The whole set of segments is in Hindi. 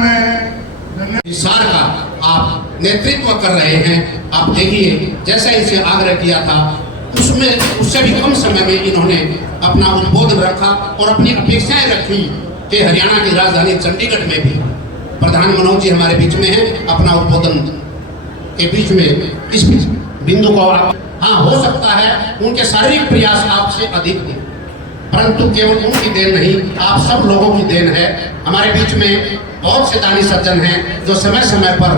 में विस्तार का आप नेतृत्व कर रहे हैं। आप देखिए जैसा इनसे आग्रह किया था उसमें उससे भी कम समय में इन्होंने अपना उद्बोधन रखा और अपनी अपेक्षाएं रखी कि हरियाणा की राजधानी चंडीगढ़ में भी प्रधान मनोज जी हमारे बीच में हैं। अपना उद्बोधन के बीच में इस बिंदु को आप हाँ हो सकता है उनके शारीरिक प्रयास आपसे अधिक हैं, परंतु केवल उनकी देन नहीं आप सब लोगों की देन है। हमारे बीच में बहुत से दानी सज्जन हैं जो समय समय पर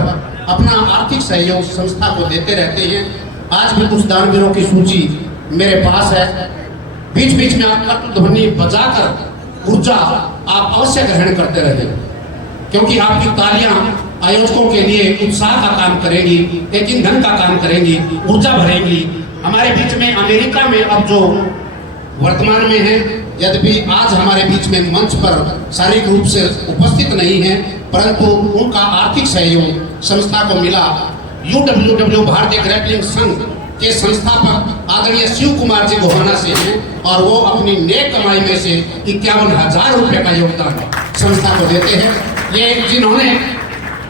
अपना आर्थिक सहयोग संस्था को देते रहते हैं। आज भी कुछ दानवीरों की सूची मेरे पास है। बीच बीच में आप कट ध्वनि बजाकर ऊर्जा आप अवश्य ग्रहण करते रहे, क्योंकि आपकी तालियां आयोजकों के लिए उत्साह का काम करेंगी, एक ईंधन का काम करेंगी, ऊर्जा भरेंगी। हमारे बीच में अमेरिका में अब जो वर्तमान में है, यद्यपि आज हमारे बीच में मंच पर शारीरिक रूप से उपस्थित नहीं है, परंतु उनका आर्थिक सहयोग संस्था को मिला। UWW भारतीय ग्रैपलिंग संघ के संस्थापक आदरणीय शिव कुमार जी गोहाना से हैं और वो अपनी नेक कमाई में से 51,000 रुपये का योगदान संस्था को देते हैं। ये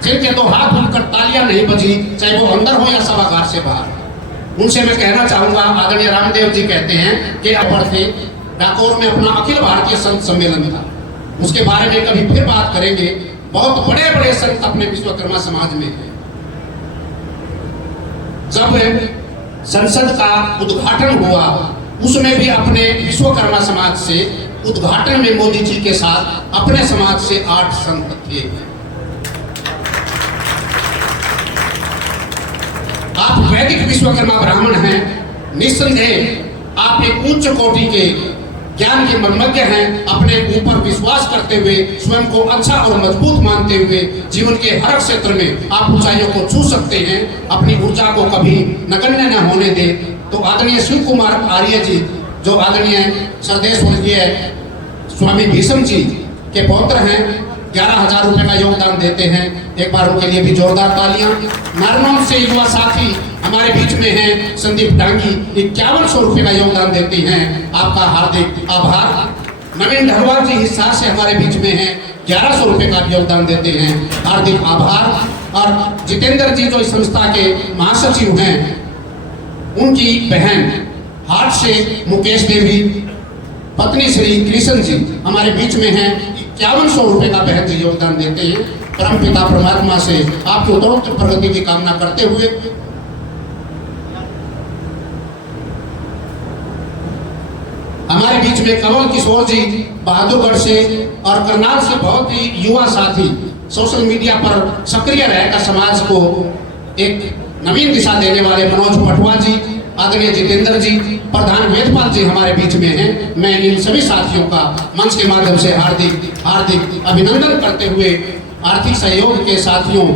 जिनके तो हाथ उठकर तालियां नहीं बजी, चाहे वो अंदर हो या सभागार से बाहर, उनसे मैं कहना चाहूंगा। आदरणीय रामदेव जी कहते हैं कि अपर थे डाकोर में अपना अखिल भारतीय संत सम्मेलन था, उसके बारे में कभी फिर बात करेंगे। बहुत बड़े बड़े संत अपने विश्वकर्मा समाज में हैं। जब संसद का उद्घाटन हुआ उसमें भी अपने विश्वकर्मा समाज से उद्घाटन में मोदी जी के साथ अपने समाज से 8 संत थे। आप वैदिक विश्वकर्मा ब्राह्मण हैं, निस्संदेह आप एक उच्च कोटि के ज्ञान के मर्मज्ञ हैं। अपने ऊपर विश्वास करते हुए स्वयं को अच्छा और मजबूत मानते हुए जीवन के हर क्षेत्र में आप ऊंचाइयों को छू सकते हैं। अपनी ऊर्जा को कभी नगण्य न होने दे। तो आदरणीय शिव कुमार आर्य जी जो आदरणीय सरदेश स्वर्गीय स्वामी भीष्म जी के पौत्र हैं, 11,000 रुपये का योगदान देते हैं। एक बार उनके लिए भी जोरदार तालियां। नारनौल से युवा साथी हमारे बीच में हैं संदीप डांगी, 5100 रुपये का योगदान देते हैं। आपका हार्दिक आभार। नवीन ढलवाल जी हिसार से हमारे बीच में हैं, 1100 रुपये का योगदान देते हैं। हार्दिक आभार। और जितेंद्र जी जो इस संस्था के महासचिव हैं, उनकी बहन हाट से मुकेश देवी, पत्नी श्री कृष्ण जी हमारे बीच में हैं, 5100 रुपये का बहन जी योगदान देते हैं। परम पिता परमात्मा से आपकी उत्तरोत्तर प्रगति की कामना करते हुए हमारे बीच में कंवल किशोर जी बहादुरगढ़ से और करनाल से बहुत ही युवा साथी सोशल मीडिया पर सक्रिय रहकर समाज को एक नवीन दिशा देने वाले मनोज पटवा जी, आदरणीय जितेंद्र जी, प्रधान वेदपाल जी हमारे बीच में हैं। मैं इन सभी साथियों का मंच के माध्यम से हार्दिक अभिनंदन करते हुए आर्थिक सहयोग के साथियों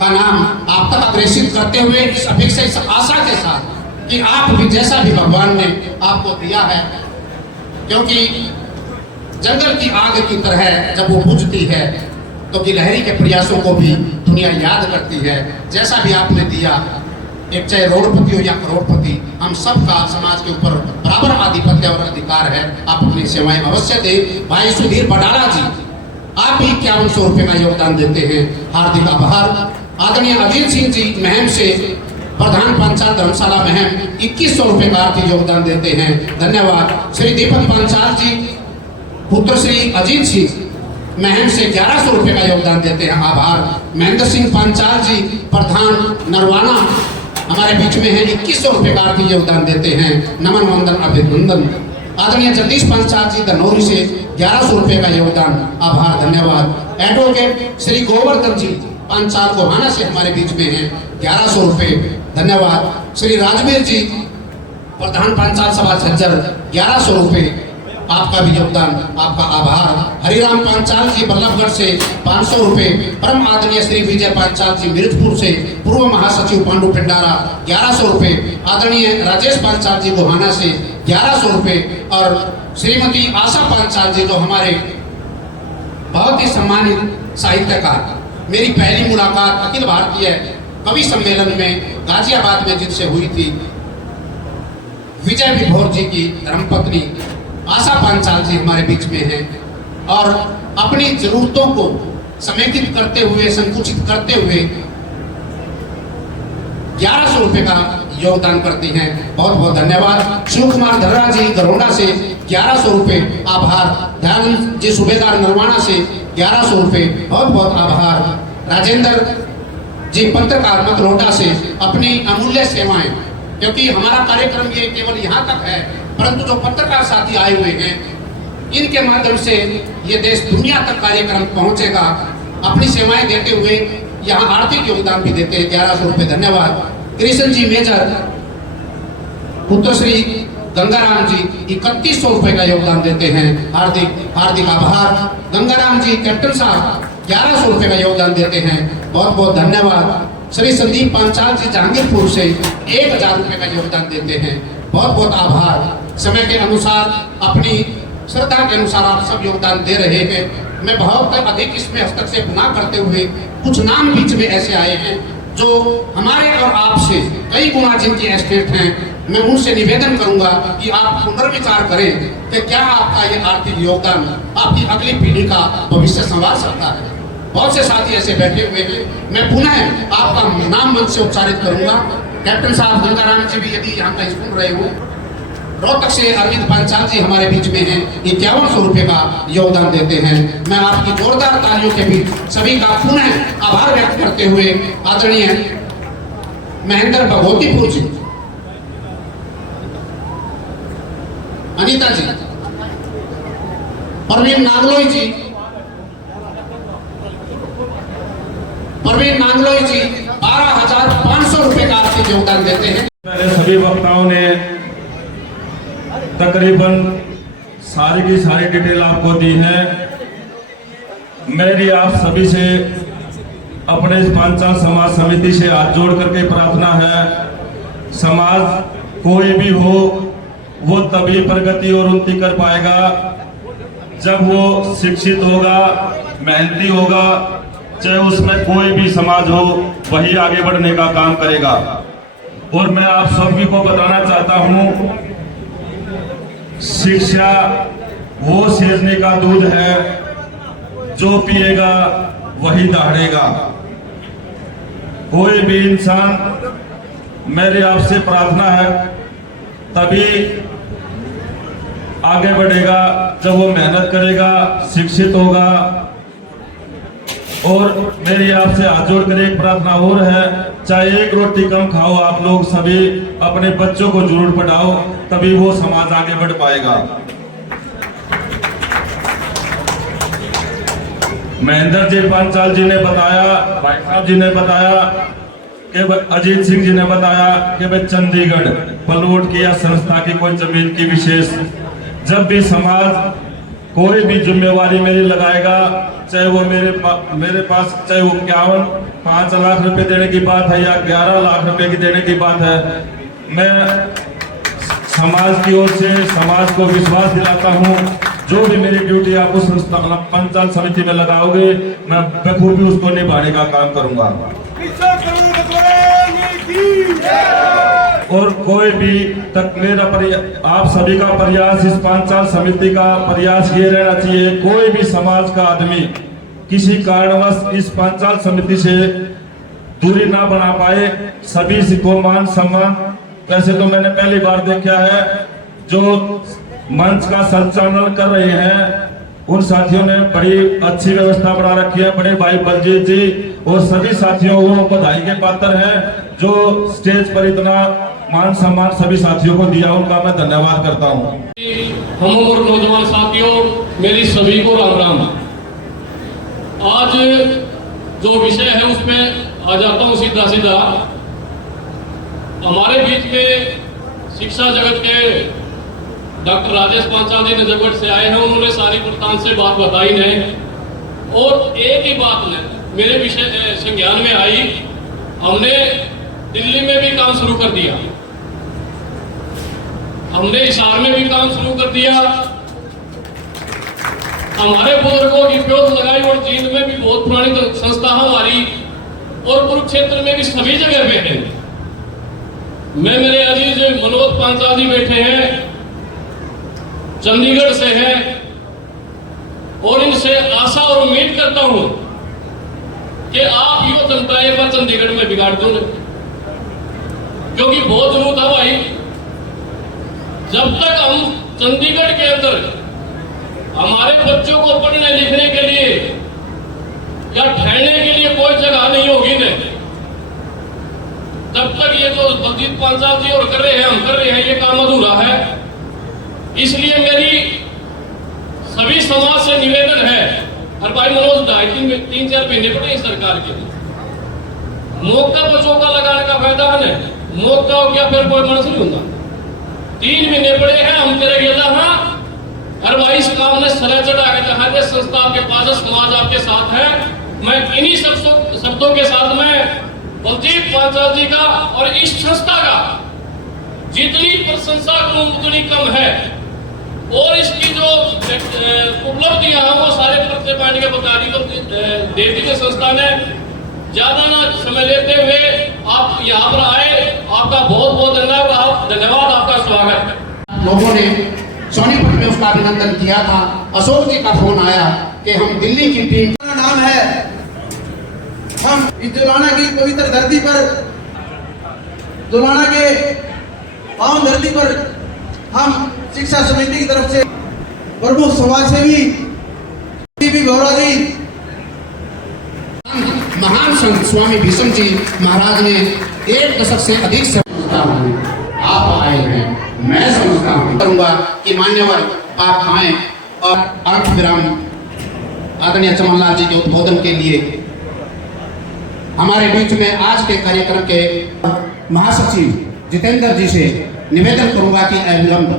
का नाम आप तक अग्रेसित करते हुए इस अपेक्षा इस आशा के साथ कि आप भी जैसा भी भगवान ने आपको दिया है, क्योंकि जंगल की आग की तरह जब वो बुझती है तो गिलहरी के प्रयासों को भी दुनिया याद करती है। जैसा भी आपने दिया, एक चाहे रोडपति हो या करोड़पति, हम सबका समाज के ऊपर बराबर आधिपत्य और अधिकार है। आप अपनी सेवाएं अवश्य दें। भाई सुधीर बडाला जी आप भी 5100 रुपये का योगदान देते हैं, हार्दिक आभार। आदरणीय अजीत सिंह जी महम से प्रधान पंचायत धर्मशाला महम 2100 रुपये का आर्थिक योगदान देते हैं, धन्यवाद। श्री दीपक पांचाल जी पुत्र श्री अजीत सिंह महम से 1100 रुपये का योगदान देते हैं, आभार। महेंद्र सिंह पांचाल जी प्रधान नरवाना हमारे बीच में है, 2100 रुपये का आर्थिक योगदान देते हैं, नमन वंदन अभिनंदन। आदरणीय जगदीश पांचाल जी दनौरी से 1100 रुपये का योगदान, आभार, धन्यवाद। एडवोकेट श्री गोवर्धन जी पांचाल गोहाना से हमारे बीच में हैं, 1100 रुपये, धन्यवाद। श्री राजवीर जी प्रधान पांचाल सभा झज्जर 1100 रुपये, आपका भी योगदान, आपका आभार। हरिराम पांचाल जी बल्लभगढ़ से 500 रुपये। परम आदरणीय श्री विजय पांचाल जी मिर्जपुर से पूर्व महासचिव पांडु पिंडारा 1100 रुपये। आदरणीय राजेश पांचाल जी गोहाना से 1100 रुपये। और श्रीमती आशा पांचाल जी जो हमारे बहुत ही सम्मानित साहित्यकार, मेरी पहली मुलाकात अखिल भारतीय कवि सम्मेलन में गाजियाबाद में जिनसे हुई थी, विजय विभोर जी की धर्मपत्नी आशा पांचाल जी हमारे बीच में हैं। और अपनी जरूरतों को समेकित करते हुए, संकुचित करते हुए 1100 रुपए का योगदान करती हैं। बहुत बहुत धन्यवाद। शिव कुमार धर्रा जी दरोडा से 1100 रुपए आभार। दयानंद जी सूबेदार नरवाना से 1100 रुपए, बहुत बहुत आभार। राजेंद्र जी पत्रकार मतलोटा से अपनी अमूल्य सेवाएं, क्योंकि हमारा कार्यक्रम ये केवल यहाँ तक है, परंतु जो पत्रकार साथी आए हुए हैं इनके माध्यम से ये देश दुनिया तक कार्यक्रम पहुंचेगा। अपनी सेवाएं देते हुए यहाँ आर्थिक योगदान भी देते हैं 1100 रुपए, धन्यवाद। कृष्ण जी मेजर, पुत्र श्री गंगाराम जी 3100 रुपए का योगदान देते हैं, हार्दिक हार्दिक आभार। गंगाराम जी कैप्टन साहब 1100 रुपए का योगदान देते हैं, बहुत बहुत धन्यवाद। श्री संदीप पांचाल जी जहांगीरपुर से 1000 रुपए का योगदान देते हैं, बहुत बहुत आभार। समय के अनुसार, अपनी श्रद्धा के अनुसार आप सब योगदान दे रहे हैं। मैं बहुत अधिक इसमें हस्तक्षेप ना करते हुए, कुछ नाम बीच में ऐसे आए हैं जो हमारे और आपसे कई गुना जिनकी एस्टेट हैं, मैं उनसे निवेदन करूंगा कि आप पुनर्विचार करें कि क्या आपका ये आर्थिक योगदान आपकी अगली पीढ़ी का भविष्य संवार सकता है। बहुत से साथी ऐसे बैठे हुए हैं, मैं पुनः आपका नाम मंच से उच्चारित करूंगा। कैप्टन साहब गंगाराम जी भी यदि यहाँ कहीं सुन रहे हो। रोहतक से अरविंद पांचाल जी हमारे बीच में हैं, 5100 रुपए का योगदान देते हैं। मैं आपकी जोरदार तालियों के बीच सभी का पुनः आभार व्यक्त करते हुए आदरणीय महेंद्र भगवतीपुर जी, अनीता जी, परवीन नागलोई जी, परवीन नागलोई जी 12,500 रुपए का आर्थिक योगदान देते हैं। पहले सभी वक्ताओं ने तकरीबन सारी की सारी डिटेल आपको दी है। मेरी आप सभी से, अपने इस पांचाल समाज समिति से हाथ जोड़ करके प्रार्थना है, समाज कोई भी हो वो तभी प्रगति और उन्नति कर पाएगा जब वो शिक्षित होगा, मेहनती होगा, चाहे उसमें कोई भी समाज हो, वही आगे बढ़ने का काम करेगा। और मैं आप सभी को बताना चाहता हूं, शिक्षा वो सेजने का दूध है, जो पिएगा वही दहाड़ेगा। कोई भी इंसान, मेरी आपसे प्रार्थना है, तभी आगे बढ़ेगा जब वो मेहनत करेगा, शिक्षित होगा। और मेरी आपसे हाथ जोड़कर एक प्रार्थना और है, चाहे एक रोटी कम खाओ, आप लोग सभी अपने बच्चों को जरूर पढ़ाओ, तभी वो समाज आगे बढ़ पाएगा। महेंद्र जी पांचाल जी ने बताया, भाई साहब जी ने बताया कि अजीत सिंह जी ने बताया कि भाई चंडीगढ़ प्लॉट की या संस्था की कोई जमीन की विशेष, जब भी समाज कोई भी जिम्मेवारी मेरी लगाएगा, चाहे वो मेरे पास चाहे वो 5 लाख रुपए देने की बात है या 11 लाख रुपए की देने की बात है, मैं समाज की ओर से समाज को विश्वास दिलाता हूं, जो भी मेरी ड्यूटी आप उस पंचायत समिति में लगाओगे, मैं बखूबी उसको निभाने का काम करूंगा। और कोई भी तक मेरा आप सभी का प्रयास, इस पंचायत समिति का प्रयास ये रहना चाहिए, कोई भी समाज का आदमी किसी कारणवश इस पंचायत समिति से दूरी ना बना पाए, सभी को मान सम्मान। वैसे तो मैंने पहली बार देखा है, जो मंच का संचालन कर रहे हैं उन साथियों ने बड़ी अच्छी व्यवस्था बना रखी है। बड़े भाई बलजीत जी और सभी साथियों को बधाई के पात्र हैं, जो स्टेज पर इतना मान सम्मान सभी साथियों को दिया, उनका मैं धन्यवाद करता हूं। हम और नौजवान साथियों, मेरी सभी को राम राम। आज जो विषय है उसमें आ जाता हूं सीधा सीधा। हमारे बीच में शिक्षा जगत के डॉक्टर राजेश पांचाल जी नजरगढ़ से आए हैं, उन्होंने सारी वृत्तांत से बात बताई है और एक ही बात मेरे विषय संज्ञान में आई, हमने दिल्ली में भी काम शुरू कर दिया, हमने हिसार में भी काम शुरू कर दिया, हमारे बुजुर्गों की प्योत लगाई और जींद में भी बहुत पुरानी संस्था हमारी, और कुरुक्षेत्र में भी सभी जगह बैठे। मैं मेरे अजीज मनोज पांचाल जी बैठे हैं, चंडीगढ़ से हैं, और इनसे आशा और उम्मीद करता हूं कि आप युवा जनता एक बार चंडीगढ़ में बिगाड़ दोगे, क्योंकि बहुत जरूरत है भाई। जब तक हम चंडीगढ़ के अंदर हमारे बच्चों को पढ़ने लिखने के लिए या ठहरने के लिए कोई जगह नहीं होगी न, तब तक ये जो बलजीत पांचाल जी और कर रहे हैं, हम कर रहे हैं, ये काम अधूरा है। इसलिए मेरी सभी समाज से निवेदन है, और भाई मनोज 2.5-3-4 महीने पड़े सरकार के लिए, मौका बच्चों का लगाने का फायदा है न, मौका हो गया फिर कोई मनस नहीं होता। 3 महीने पड़े हैं, हम तेरे गेला हाँ, और भाई इस काम ने सरा चढ़ा के कहा कि संस्था आपके पास है, समाज आपके साथ है। मैं इन्हीं शब्दों के साथ में बलजीत पांचाल जी का और इस संस्था का जितनी प्रशंसा करूं उतनी कम है, और इसकी जो उपलब्धियां हैं वो सारे पर्चे बांट के बता दी। देती के संस्था ने ज्यादा ना समय लेते हुए आप यहाँ पर आए, आपका बहुत बहुत धन्यवाद, आपका स्वागत है। लोगों ने सोनीपत में उसका अभिनंदन किया था। अशोक जी का फोन आया कि हम दिल्ली की टीम का नाम है, हम इस जुलाना की पवित्र धरती पर, जुलाना के पावन धरती पर हम शिक्षा समिति की तरफ से प्रमुख समाज सेवी गौरा जी, महान संत स्वामी भीष्म जी महाराज ने 1 दशक से अधिक से आप आए हैं, मैं समझता हूँ करूंगा कि मान्यवर आप आए और अर्थ विराम आदरणीय चमनलाल जी के उद्बोधन के लिए हमारे बीच में आज के कार्यक्रम के महासचिव जितेंद्र जी से निवेदन करूंगा कि अविलंब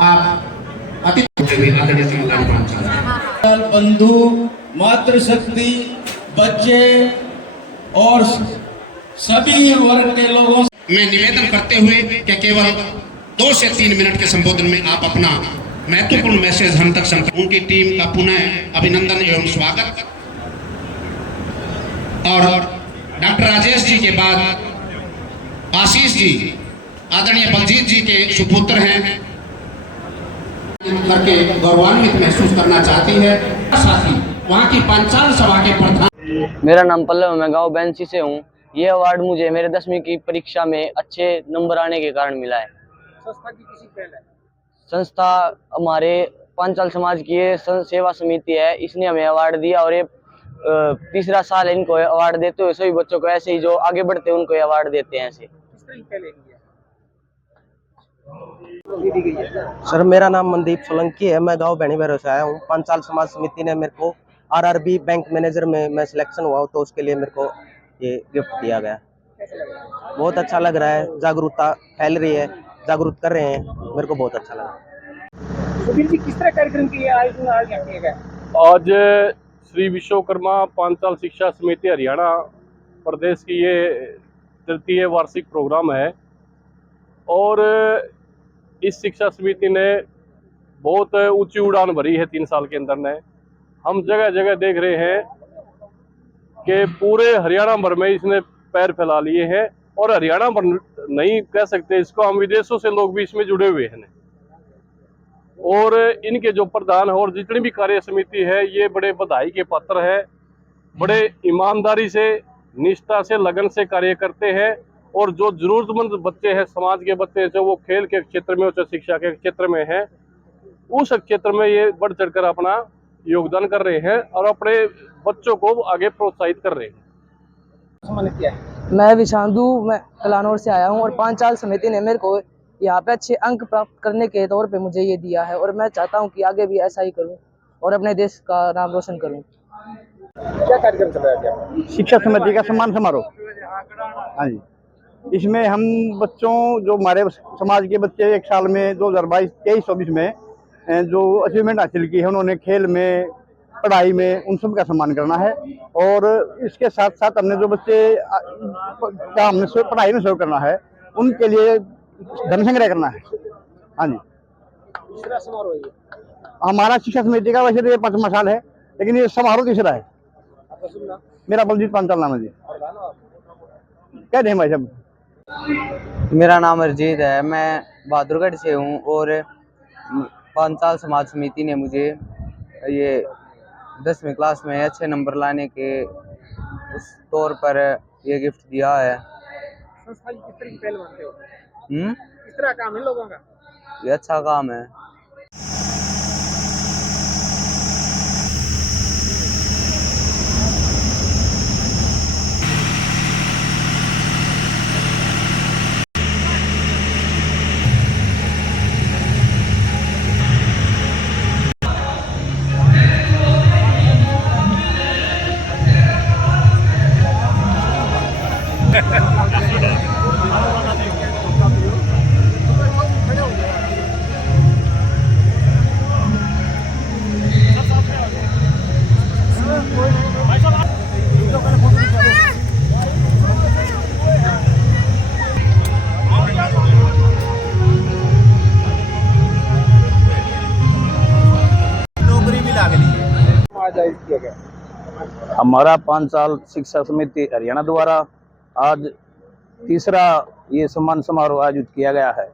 आप अतिथि आदरणीय चमनलाल पांचाल बंधु, मातृशक्ति, बच्चे और सभी वर्ग के लोगों से मैं निवेदन करते हुए कि केवल 2 से 3 मिनट के संबोधन में आप अपना महत्वपूर्ण मैसेज हम तक उनकी टीम का पुनः अभिनंदन एवं स्वागत। और डॉक्टर राजेश जी के बाद आशीष जी आदरणीय बलजीत जी के सुपुत्र हैं, करके गौरवान्वित महसूस करना चाहती है। साथी वहाँ की पांचाल सभा के प्रधान। मेरा नाम पल्लव, मैं गांव बैंसी से हूँ। ये अवार्ड मुझे मेरे 10वीं की परीक्षा में अच्छे नंबर आने के कारण मिला है। संस्था की किसी पहल है? संस्था हमारे पांचाल समाज की ये सेवा समिति है, इसने हमें अवार्ड दिया और ये 3रा साल है इनको अवार्ड देते हुए। सभी बच्चों को ऐसे ही जो आगे बढ़ते हैं उनको अवार्ड देते हैं। ऐसे किस तरह की पहल है? सर मेरा नाम मनदीप सोलंकी है, मैं गांव भैणी भैरव से आया हूँ। पांचाल समाज समिति ने मेरे को RRB बैंक मैनेजर में मैं सिलेक्शन हुआ तो उसके लिए मेरे को ये गिफ्ट दिया गया। बहुत अच्छा लग रहा है, जागरूकता फैल रही है, जागरूक कर रहे हैं, मेरे को बहुत अच्छा लगा। सुधीर जी, किस तरह कार्यक्रम की आयोजन किया गया? आज श्री विश्वकर्मा पांचाल शिक्षा समिति हरियाणा प्रदेश की ये 3य वार्षिक प्रोग्राम है, और इस शिक्षा समिति ने बहुत ऊंची उड़ान भरी है 3 साल के अंदर ने। हम जगह जगह देख रहे हैं कि पूरे हरियाणा भर में इसने पैर फैला लिए हैं, और हरियाणा भर नहीं कह सकते इसको, हम विदेशों से लोग भी इसमें जुड़े हुए हैं। और इनके जो प्रधान और जितनी भी कार्य समिति है ये बड़े बधाई के पात्र है, बड़े ईमानदारी से, निष्ठा से, लगन से कार्य करते हैं। और जो जरूरतमंद बच्चे हैं, समाज के बच्चे, जो वो खेल के क्षेत्र में हो चाहे शिक्षा के क्षेत्र में है, उस क्षेत्र में ये बढ़ चढ़कर अपना योगदान कर रहे हैं और अपने बच्चों को आगे प्रोत्साहित कर रहे हैं। सम्मानित किया है? मैं विशांदु, मैं कलानौर से आया हूँ, और पांचाल समिति ने मेरे को यहाँ पे अच्छे अंक प्राप्त करने के तौर पे मुझे ये दिया है, और मैं चाहता हूँ कि आगे भी ऐसा ही करूँ और अपने देश का नाम रोशन करूँ। क्या कार्यक्रम चल रहा है? शिक्षा समिति का सम्मान समारोह। हाँ जी, इसमें हम बच्चों, जो हमारे समाज के बच्चे 1 साल में 2022-23-24 में जो अचीवमेंट हासिल की है उन्होंने, खेल में, पढ़ाई में, उन सब का सम्मान करना है। और इसके साथ साथ हमने जो बच्चे का हमने पढ़ाई में सहयोग करना है उनके लिए धन संग्रह करना है। हाँ जी, तीसरा समारोह है। हमारा शिक्षा समिति का वैसे तो ये 5वां साल है, लेकिन ये समारोह 3रा है। आपका शुभ नाम? मेरा बलजीत पांचाल नाम है जी। क्या दें भाई साहब? मेरा नाम अरजीत है, मैं बहादुरगढ़ से हूँ, और पांचाल समाज समिति ने मुझे ये 10वीं क्लास में अच्छे नंबर लाने के उस तौर पर ये गिफ्ट दिया है। संस्था की किस तरह की पहल मानते हो? हम्म, किस तरह काम है लोगों का? ये अच्छा काम है। हमारा 5 साल शिक्षा समिति हरियाणा द्वारा आज तीसरा ये सम्मान समारोह आयोजित किया गया है,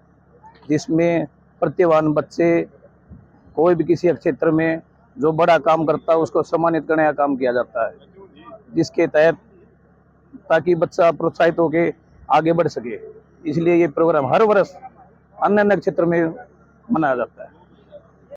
जिसमें प्रतिभावान बच्चे कोई भी किसी क्षेत्र में जो बड़ा काम करता है उसको सम्मानित करने का काम किया जाता है, जिसके तहत ताकि बच्चा प्रोत्साहित होकर आगे बढ़ सके। इसलिए ये प्रोग्राम हर वर्ष अन्य अन्य क्षेत्र में मनाया जाता है।